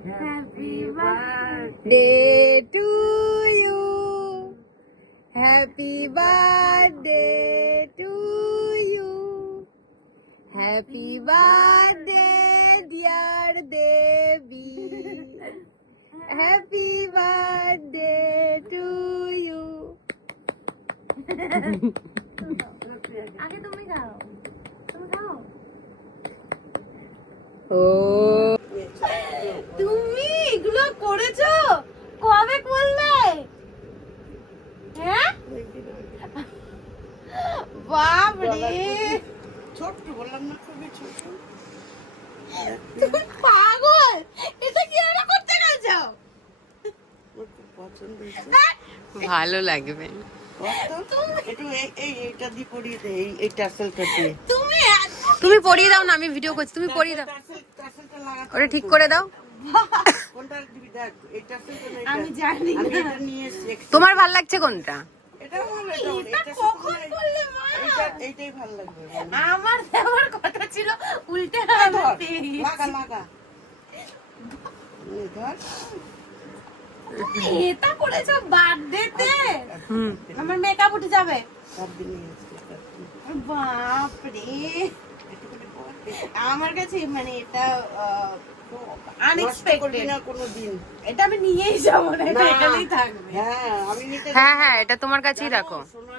Happy birthday to you. Happy birthday to you. Happy birthday, dear Devi. Happy birthday to you. আগে তুমি খাও, তুমি খাও। ও তুমি এগুলো করেছো কবে করলে? হ্যাঁ বাপ রে, ছোট বললাম না, খুবই ছোট। তুমি পাগল, এটা কি আর করতে গেছো? আমার খুব পছন্দ হয়েছে। ভালো লাগবে। একটু এইটা দিয়ে পরিয়ে দে, এই টাসেলটা দিয়ে। তুমি পরিয়ে দাও না, আমি ভিডিও করছি, তুমি পরিয়ে দাও। টাসেলটা লাগাতে ওটা ঠিক করে দাও। কোনটা দিবি দেখ, এই টাসেলটা না, আমি জানি আমি না। এটা নিয়ে এসেছি। তোমার ভাল লাগছে কোনটা? এটা ভালো, এটা ভালো। এটা কখন করলে মা? এইটাই ভালো লাগবে। আমার দেওয়ার কথা ছিল উল্টে ধর, আমি পেয়ে লাগা লাগা। এই ধর। এটা করেছো বার্থডেতে? আমার মেকআপ উঠে যাবে। সব দিন নিয়ে এসেছি। বাপ রে, একটুখানি পর। আমার কাছে মানে এটা নষ্ট আনএক্সপেক্টেড। করবি না কোনোদিন। এটা আমি নিয়েই যাবো না, এটা না। এখানেই থাকবে। হ্যাঁ, আমি নিতে হ্যাঁ হ্যাঁ, এটা তোমার কাছেই রাখো। সোনার